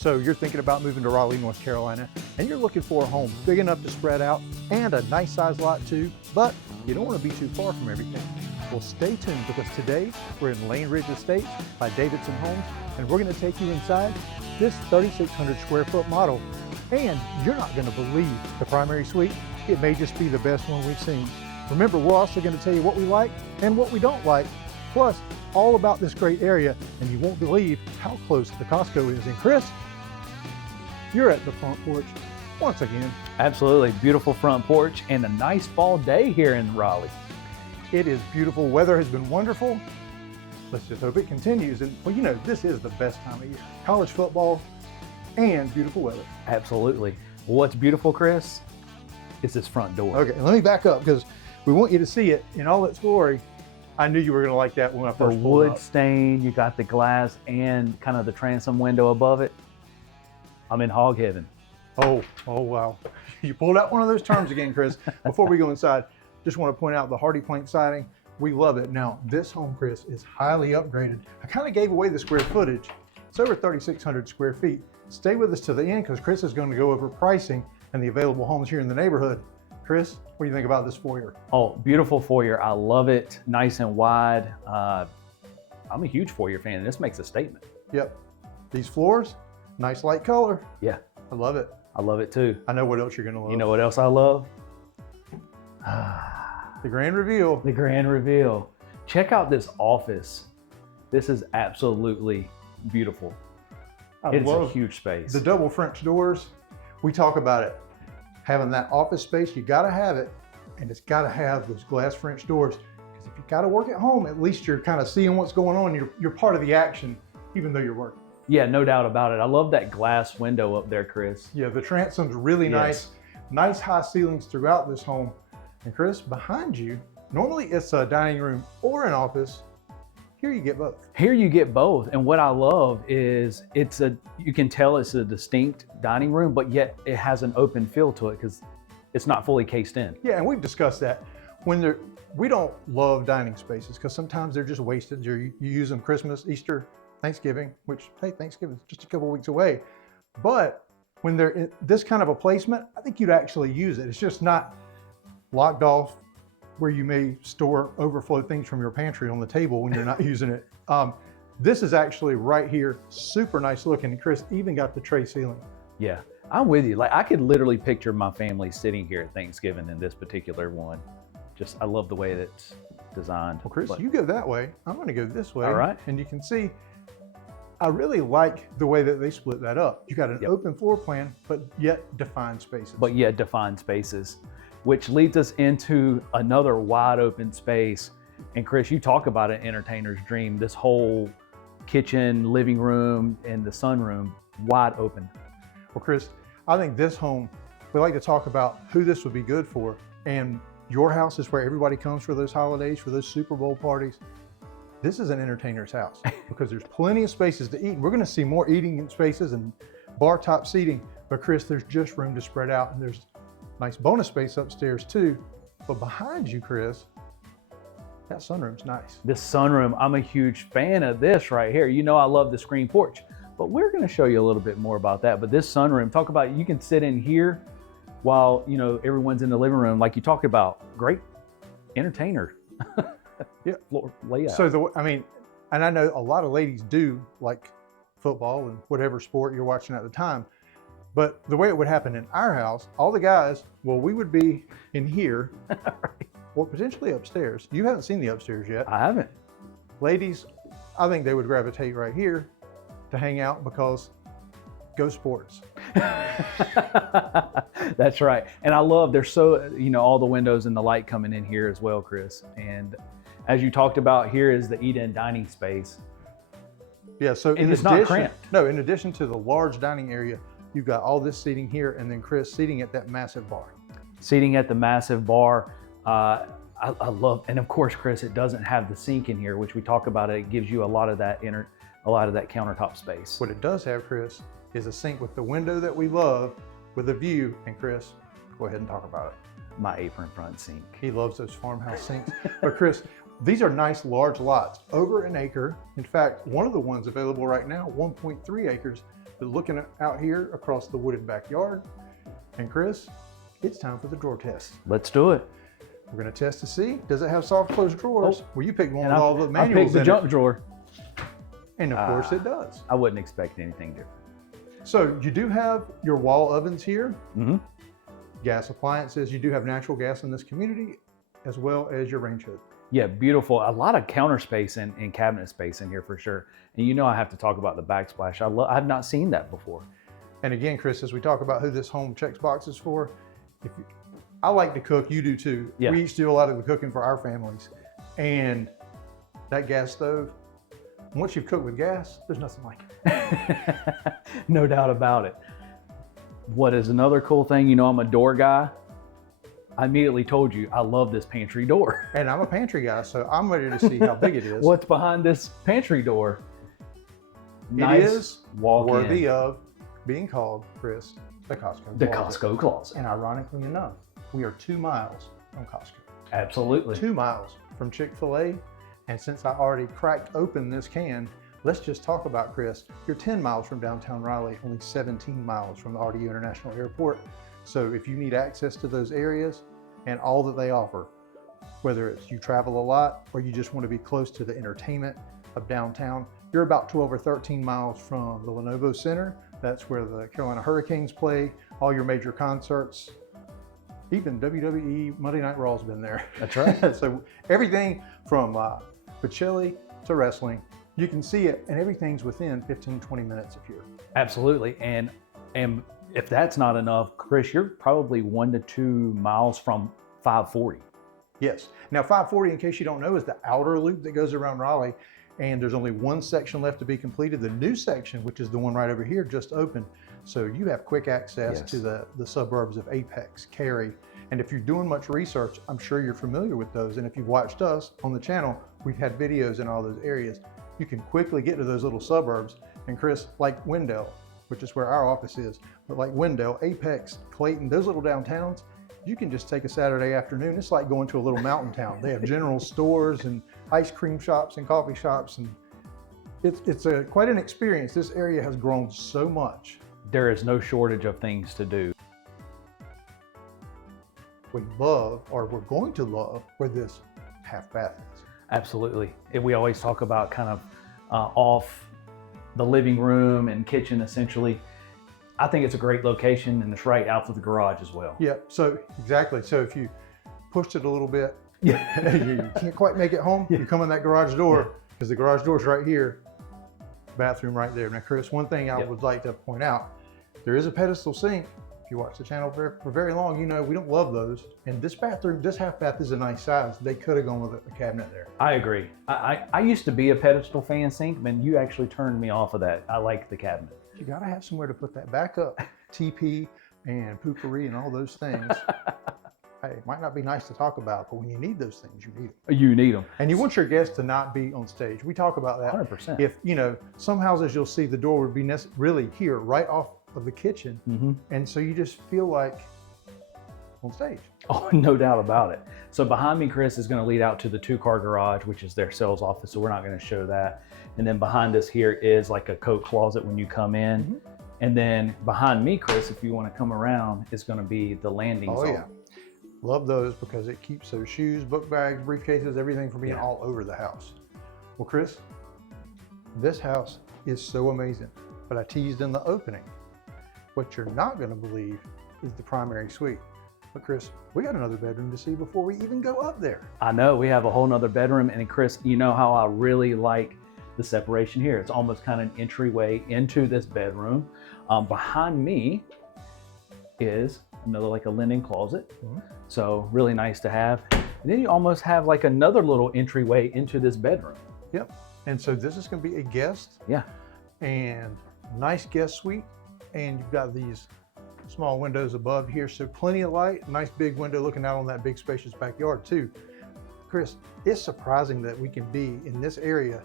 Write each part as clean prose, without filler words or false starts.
So you're thinking about moving to Raleigh, North Carolina, and you're looking for a home big enough to spread out and a nice size lot too, but you don't want to be too far from everything. Well, stay tuned because today we're in Lane Ridge Estates by Davidson Homes, and we're going to take you inside this 3,600 square foot model. And you're not going to believe the primary suite. It may just be the best one we've seen. Remember, we're also going to tell you what we like and what we don't like, plus all about this great area, and you won't believe how close the Costco is. And Chris, you're at the front porch once again. Absolutely, beautiful front porch and a nice fall day here in Raleigh. It is beautiful. Weather has been wonderful. Let's just hope it continues. And well, you know, this is the best time of year. College football and beautiful weather. Absolutely. What's beautiful, Chris, is this front door. Okay, let me back up because we want you to see it in all its glory. I knew you were going to like that when I The first pulled wood up. stain, you got the glass and kind of the transom window above it. I'm in hog heaven. Oh wow. You pulled out one of those terms again, Chris. Before we go inside, just want to point out the hardy plank siding. We love it. Now, this home, Chris, is highly upgraded. I kind of gave away the square footage. It's over 3,600 square feet. Stay with us to the end because Chris is going to go over pricing and the available homes here in the neighborhood. Chris, what do you think about this foyer? Oh, beautiful foyer. I love it. Nice and wide. I'm a huge foyer fan, and this makes a statement. Yep. These floors, nice light color. Yeah, I love it. I love it too. I know what else you're going to love. You know what else I love? The grand reveal. The grand reveal. Check out this office. This is absolutely beautiful. It's a huge space. The double French doors. We talk about it. Having that office space, you got to have it. And it's got to have those glass French doors. Because if you got to work at home, at least you're kind of seeing what's going on. You're part of the action, even though you're working. Yeah, no doubt about it. I love that glass window up there, Chris. Yeah, the transom's really nice. Nice high ceilings throughout this home. And Chris, behind you, normally it's a dining room or an office. Here you get both. Here you get both. And what I love is you can tell it's a distinct dining room, but yet it has an open feel to it because it's not fully cased in. Yeah, and we've discussed that. We don't love dining spaces because sometimes they're just wasted. You use them Christmas, Easter, Thanksgiving, which, hey, Thanksgiving's just a couple weeks away. But when they're in this kind of a placement, I think you'd actually use it. It's just not locked off where you may store overflow things from your pantry on the table when you're not using it. This is actually right here, super nice looking. And Chris even got the tray ceiling. Yeah, I'm with you. Like I could literally picture my family sitting here at Thanksgiving in this particular one. I love the way that it's designed. Well, Chris, you go that way. I'm gonna go this way. All right. And you can see, I really like the way that they split that up. You got an open floor plan, but yet defined spaces. But yet defined spaces, which leads us into another wide open space. And Chris, you talk about an entertainer's dream. This whole kitchen, living room, and the sunroom, wide open. Well, Chris, I think this home, we like to talk about who this would be good for. And your house is where everybody comes for those holidays, for those Super Bowl parties. This is an entertainer's house because there's plenty of spaces to eat. We're gonna see more eating spaces and bar top seating, but Chris, there's just room to spread out, and there's nice bonus space upstairs too. But behind you, Chris, that sunroom's nice. This sunroom, I'm a huge fan of this right here. You know I love the screen porch, but we're gonna show you a little bit more about that. But this sunroom, talk about, you can sit in here while everyone's in the living room, like you talked about. Great entertainer. Yeah, floor layout. So and I know a lot of ladies do like football and whatever sport you're watching at the time. But the way it would happen in our house, all the guys, we would be in here, or potentially upstairs. You haven't seen the upstairs yet. I haven't. Ladies, I think they would gravitate right here to hang out because go sports. That's right. And I love, there's all the windows and the light coming in here as well, Chris. And as you talked about, here is the eat-in dining space. Yeah, so it's not cramped. No, in addition to the large dining area, you've got all this seating here, and then Chris seating at that massive bar. Seating at the massive bar. I love, and of course, Chris, it doesn't have the sink in here, which we talk about. It gives you a lot of that countertop space. What it does have, Chris, is a sink with the window that we love, with a view. And Chris, go ahead and talk about it. My apron front sink. He loves those farmhouse sinks. But Chris, these are nice large lots, over an acre. In fact, one of the ones available right now, 1.3 acres. But looking out here across the wooded backyard, and Chris, it's time for the drawer test. Let's do it. We're going to test to see, does it have soft close drawers? Well, you picked one with all the I manuals picked the in junk it. drawer. And of course it does. I wouldn't expect anything different. So you do have your wall ovens here, Mm-hmm. gas appliances. You do have natural gas in this community, as well as your range hood. Yeah, beautiful. A lot of counter space and cabinet space in here for sure. And you know I have to talk about the backsplash. I've not seen that before. And again, Chris, as we talk about who this home checks boxes for, I like to cook, you do too. Yeah. We each do a lot of the cooking for our families. And that gas stove, once you've cooked with gas, there's nothing like it. No doubt about it. What is another cool thing? You know, I'm a door guy. I immediately told you I love this pantry door. And I'm a pantry guy, so I'm ready to see how big it is. What's behind this pantry door? It is walk-in. worthy of being called, Chris, the Costco The closet. Costco closet. And ironically enough, we are 2 miles from Costco. Absolutely. 2 miles from Chick-fil-A. And since I already cracked open this can, let's just talk about, Chris, you're 10 miles from downtown Raleigh, only 17 miles from the RDU International Airport. So if you need access to those areas and all that they offer, whether it's you travel a lot or you just want to be close to the entertainment of downtown, you're about 12 or 13 miles from the Lenovo Center. That's where the Carolina Hurricanes play, all your major concerts, even WWE Monday Night Raw's been there. That's right. So everything from Bocelli to wrestling, you can see it, and everything's within 15, 20 minutes of here. Absolutely. And if that's not enough, Chris, you're probably 1 to 2 miles from 540. Yes. Now 540, in case you don't know, is the outer loop that goes around Raleigh, and there's only one section left to be completed. The new section, which is the one right over here, just opened. So you have quick access to the suburbs of Apex, Cary. And if you're doing much research, I'm sure you're familiar with those. And if you've watched us on the channel, we've had videos in all those areas. You can quickly get to those little suburbs. And Chris, like Wendell, which is where our office is, but like Wendell, Apex, Clayton, those little downtowns, you can just take a Saturday afternoon. It's like going to a little mountain town. They have general stores and ice cream shops and coffee shops. And it's quite an experience. This area has grown so much. There is no shortage of things to do. We love, or we're going to love, where this half bath is. Absolutely. We always talk about kind of off the living room and kitchen, essentially. I think it's a great location, and it's right out of the garage as well. Yeah, so exactly. So if you pushed it a little bit, Yeah. you can't quite make it home, you come in that garage door, because the garage door's right here, bathroom right there. Now, Chris, one thing I would like to point out, there is a pedestal sink. If you watch the channel for very long, you know we don't love those. And this bathroom, this half bath is a nice size. They could have gone with a cabinet there. I agree. I used to be a pedestal fan, Sink, but you actually turned me off of that. I like the cabinet. You gotta have somewhere to put that back up. TP and poopery and all those things. Hey, it might not be nice to talk about, but when you need those things, you need them. You need them. And you want your guests to not be on stage. We talk about that. 100%. If, you know, some houses you'll see the door would be really here, right off of the kitchen. Mm-hmm. And so you just feel like on stage. Oh, no doubt about it. So behind me, Chris, is going to lead out to the 2-car garage, which is their sales office. So we're not going to show that. And then behind us here is like a coat closet when you come in. Mm-hmm. And then behind me, Chris, if you want to come around, is going to be the landing zone. Oh, yeah. Love those because it keeps those shoes, book bags, briefcases, everything from being all over the house. Well, Chris, this house is so amazing, but I teased in the opening. What you're not going to believe is the primary suite. But Chris, we got another bedroom to see before we even go up there. I know, we have a whole nother bedroom. And Chris, you know how I really like the separation here. It's almost kind of an entryway into this bedroom. Behind me is another like a linen closet. Mm-hmm. So really nice to have. And then you almost have like another little entryway into this bedroom. Yep. And so this is going to be a guest. Yeah. And nice guest suite. And you've got these small windows above here. So plenty of light, nice big window looking out on that big spacious backyard too. Chris, it's surprising that we can be in this area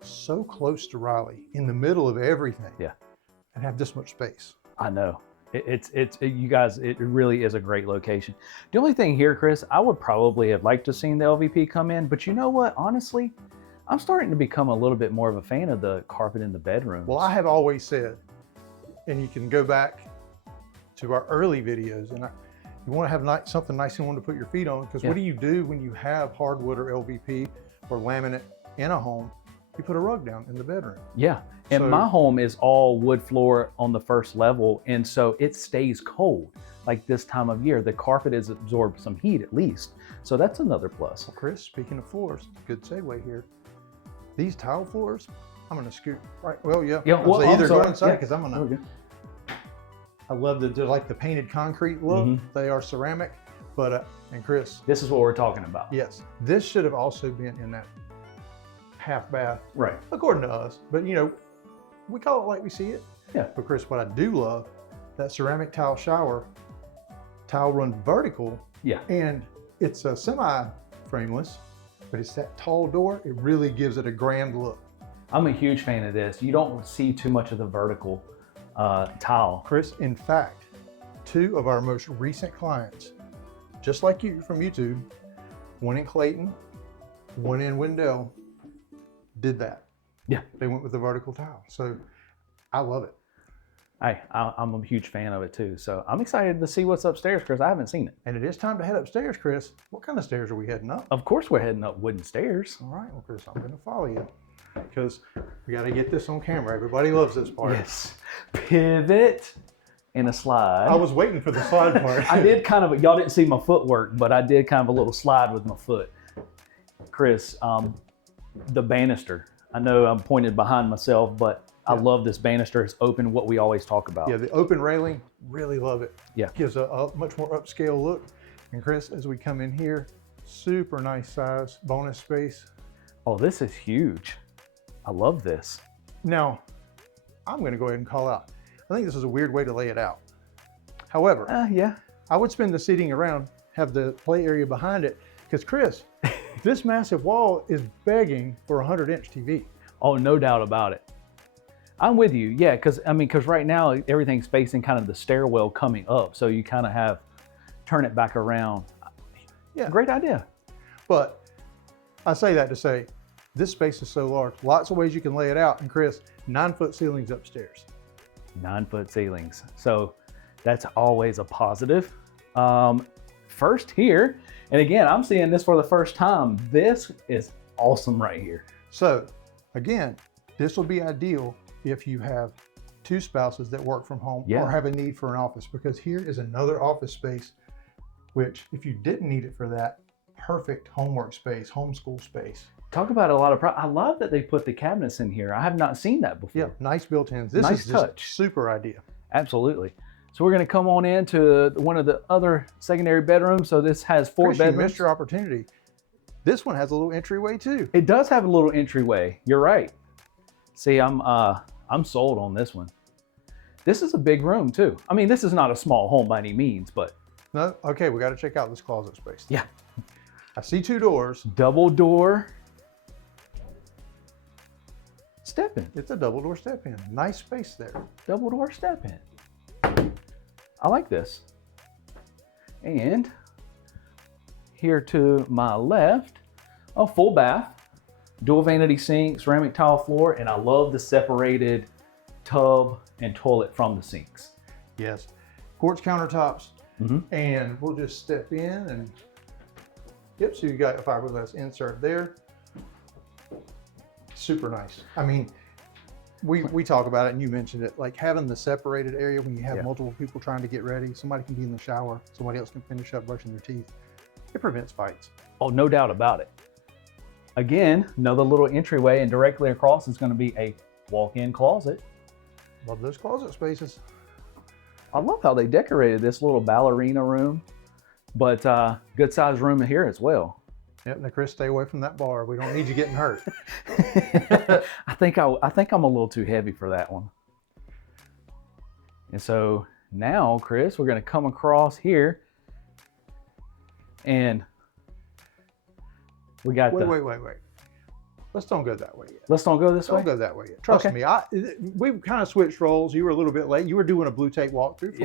so close to Raleigh, in the middle of everything. Yeah. And have this much space. I know. You guys, it really is a great location. The only thing here, Chris, I would probably have liked to seen the LVP come in, but you know what? Honestly, I'm starting to become a little bit more of a fan of the carpet in the bedrooms. Well, I have always said and you can go back to our early videos, and you want to have something nice and warm to put your feet on, because what do you do when you have hardwood or LVP or laminate in a home? You put a rug down in the bedroom. Yeah, and my home is all wood floor on the first level, and so it stays cold. Like this time of year, the carpet has absorbed some heat at least. So that's another plus. Well, Chris, speaking of floors, good segue here. These tile floors, I'm gonna scoot right. Well, yeah. Well, either go sorry. inside, because I'm gonna. Okay. I love they're like the painted concrete look. They are ceramic, but and Chris, this is what we're talking about. yes, this should have also been in that half bath, Right. according to us. But you know, we call it like we see it. Yeah. But Chris, what I do love, that ceramic tile shower, tile run vertical. Yeah. And it's a semi-frameless, but it's that tall door. It really gives it a grand look. I'm a huge fan of this. You don't see too much of the vertical tile. Chris, in fact, 2 of our most recent clients, just like you from YouTube, one in Clayton, one in Wendell, did that. Yeah. They went with the vertical tile. So I love it. I'm a huge fan of it too. So I'm excited to see what's upstairs, because I haven't seen it. And it is time to head upstairs, Chris. What kind of stairs are we heading up? Of course we're heading up wooden stairs. All right, well, Chris, I'm going to follow you, because we got to get this on camera. Everybody loves this part. Yes. Pivot and a slide. I was waiting for the slide part. I did kind of, y'all didn't see my footwork, but I did kind of a little slide with my foot. Chris, the banister. I know I'm pointed behind myself, but I love this banister. It's open, what we always talk about. Yeah, the open railing, really love it. Yeah. Gives a much more upscale look. And Chris, as we come in here, super nice size, bonus space. Oh, this is huge. I love this. Now, I'm gonna go ahead and call out. I think this is a weird way to lay it out. However, Yeah. I would spin the seating around, have the play area behind it, because Chris, this massive wall is begging for a 100-inch TV. Oh, no doubt about it. I'm with you. Yeah, because right now everything's facing kind of the stairwell coming up. So you kind of turn it back around. Yeah. Great idea. But I say that to say, this space is so large. Lots of ways you can lay it out. And Chris, 9-foot ceilings upstairs. 9-foot ceilings. So that's always a positive. First here, and again, I'm seeing this for the first time. This is awesome right here. So again, this will be ideal if you have 2 spouses that work from home or have a need for an office, because here is another office space, which if you didn't need it for that, perfect homework space, homeschool space. Talk about a lot of, I love that they put the cabinets in here. I have not seen that before. Yeah, nice built-ins. This Nice is just touch. super idea. Absolutely. So we're going to come on into one of the other secondary bedrooms. So this has 4 Chris, you bedrooms. missed your opportunity. This one has a little entryway too. It does have a little entryway. You're right. See, I'm sold on this one. This is a big room too. I mean, this is not a small home by any means, but No, okay, we got to check out this closet space. yeah. I see 2 doors. Double door step in. It's a double door step in. Nice space there. Double door step in. I like this. And here to my left, a full bath, dual vanity sink, ceramic tile floor, and I love the separated tub and toilet from the sinks. Yes. Quartz countertops. And we'll just step in and, yep, so you got a fiberglass insert there. Super nice. I mean, we talk about it and you mentioned it, like having the separated area when you have multiple people trying to get ready. Somebody can be in the shower, somebody else can finish up brushing their teeth. It prevents fights. Oh, no doubt about it. Again, another little entryway, and directly across is going to be a walk-in closet. Love those closet spaces. I love how they decorated this little ballerina room, but good sized room in here as well. Yep, now Chris, stay away from that bar. We don't need you getting hurt. I think I'm a little too heavy for that one. And so now, Chris, we're going to come across here, and we got Wait. Let's don't go that way yet. Let's don't go this way. Don't go that way yet. Trust me. We've kind of switched roles. You were a little bit late. You were doing a blue tape walkthrough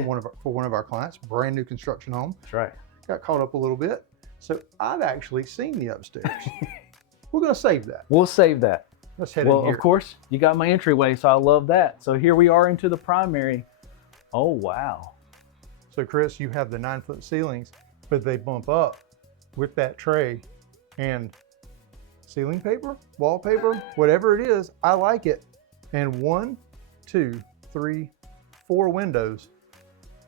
for one of our clients, brand new construction home. That's right. Got caught up a little bit. So I've actually seen the upstairs. We're going to save that. We'll save that. Let's head in here. Of course, you got my entryway, so I love that. So here we are into the primary Oh, wow. So Chris, you have the 9-foot ceilings, but they bump up with that tray and ceiling paper, wallpaper, whatever it is, I like it. And 1, 2, 3, 4 windows.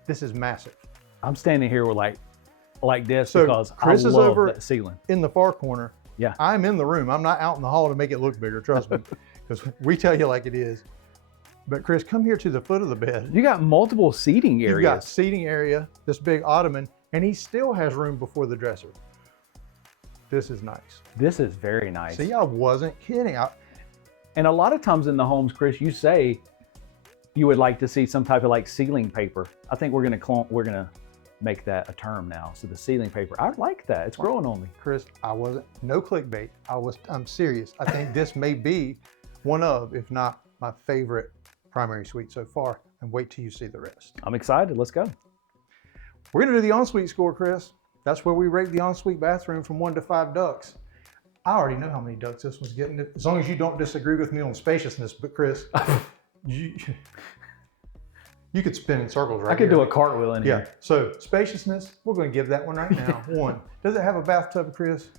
This is massive. I'm standing here with like this So because Chris I is love over that ceiling. in the far corner. Yeah. I'm in the room. I'm not out in the hall to make it look bigger, trust me, because we tell you like it is. But Chris, come here to the foot of the bed. You got multiple seating areas. You've got seating area, this big ottoman, and he still has room before the dresser. This is nice. This is very nice. See, I wasn't kidding. And a lot of times in the homes, Chris, you say you would like to see some type of like ceiling paper. I think we're gonna make that a term now. So the ceiling paper, I like that. It's growing on me. Chris, no clickbait. I'm serious. I think this may be one of, if not my favorite primary suite so far, and wait till you see the rest. I'm excited. Let's go. We're gonna do the ensuite score, Chris. That's where we rate the ensuite bathroom from 1 to 5 ducts. I already know how many ducts this one's getting, as long as you don't disagree with me on spaciousness. But Chris, you could spin in circles right I could here. do a cartwheel in Yeah, here. so spaciousness, we're gonna give that one right now. 1. Does it have a bathtub, Chris?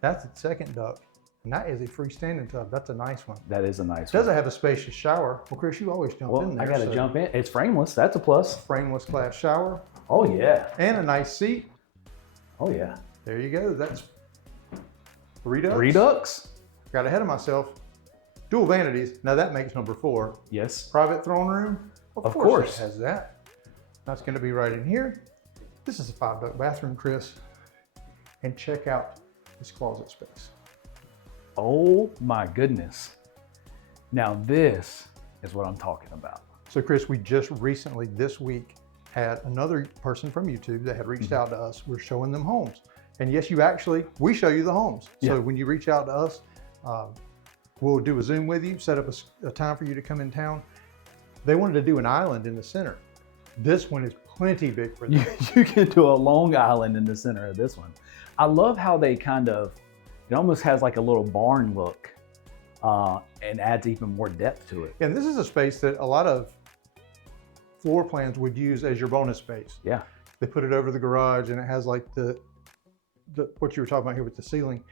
That's the second duct. And that is a freestanding tub. That's a nice one. That is a nice Does one. it have a spacious shower? Well, Chris, you always jump in Well, there. I gotta so jump in. It's frameless. That's a plus. frameless glass shower Oh yeah. and a nice seat. Oh yeah. There you go. That's 3 ducts. 3 ducts. Got ahead of myself. Dual vanities. Now that makes number 4. Yes. Private throne room. Of course. It has that. That's going to be right in here. This is a 5-duct bathroom, Chris. And check out this closet space. Oh my goodness. Now this is what I'm talking about. So Chris, we just recently this week had another person from YouTube that had reached out to us. We're showing them homes. And yes, we show you the homes. Yeah. So when you reach out to us, we'll do a Zoom with you, set up a time for you to come in town. They wanted to do an island in the center. This one is plenty big for them. You can do a long island in the center of this one. I love how they it almost has like a little barn look and adds even more depth to it. And this is a space that a lot of floor plans would use as your bonus space. Yeah. They put it over the garage and it has like the what you were talking about here with the ceiling,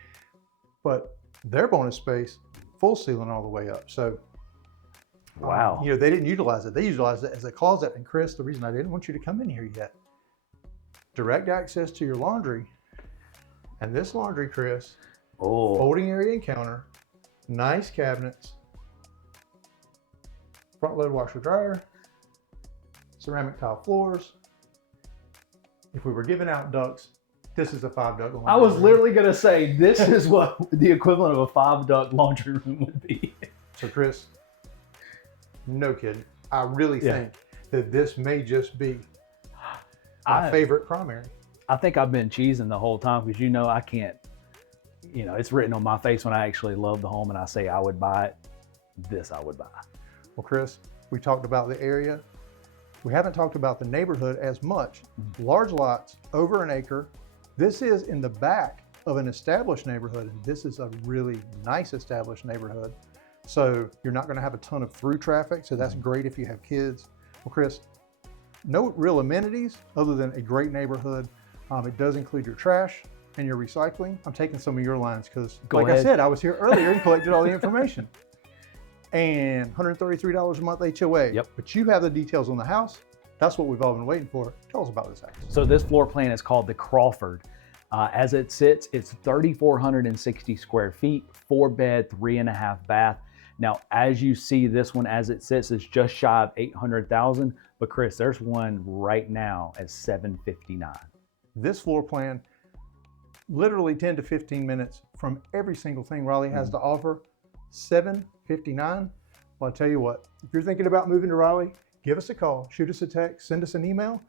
but their bonus space, full ceiling all the way up. So, Wow. They didn't utilize it. They utilized it as a closet. And Chris, the reason I didn't want you to come in here yet, direct access to your laundry. And this laundry, Chris, Oh. folding area and counter, nice cabinets, front load washer dryer, ceramic tile floors. If we were giving out ducts, this is a 5-duct laundry I was room. literally gonna say this is what the equivalent of a 5-duct laundry room would be. So Chris, no kidding. I really Yeah. think that this may just be my favorite primary. I think I've been cheesing the whole time because I can't, it's written on my face when I actually love the home and I say I would buy it. This I would buy. Well, Chris, we talked about the area. We haven't talked about the neighborhood as much. Large lots, over an acre. This is in the back of an established neighborhood. And this is a really nice established neighborhood. So you're not going to have a ton of through traffic. So that's great if you have kids. Well, Chris, no real amenities other than a great neighborhood. It does include your trash and your recycling. I'm taking some of your lines because, like I said, I was here earlier and collected all the information. And $133 a month HOA. Yep. But you have the details on the house. That's what we've all been waiting for. Tell us about this house. So this floor plan is called the Crawford. As it sits, it's 3,460 square feet, 4-bed, 3.5 bath. Now, as you see, this one as it sits is just shy of 800,000. But Chris, there's one right now at 759. This floor plan, literally 10 to 15 minutes from every single thing Raleigh has to offer. $759. Well, I tell you what, if you're thinking about moving to Raleigh, give us a call, shoot us a text, send us an email.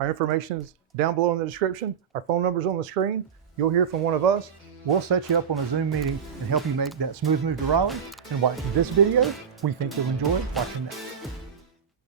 Our information's down below in the description. Our phone number's on the screen. You'll hear from one of us. We'll set you up on a Zoom meeting and help you make that smooth move to Raleigh. And watch this video. We think you'll enjoy watching that.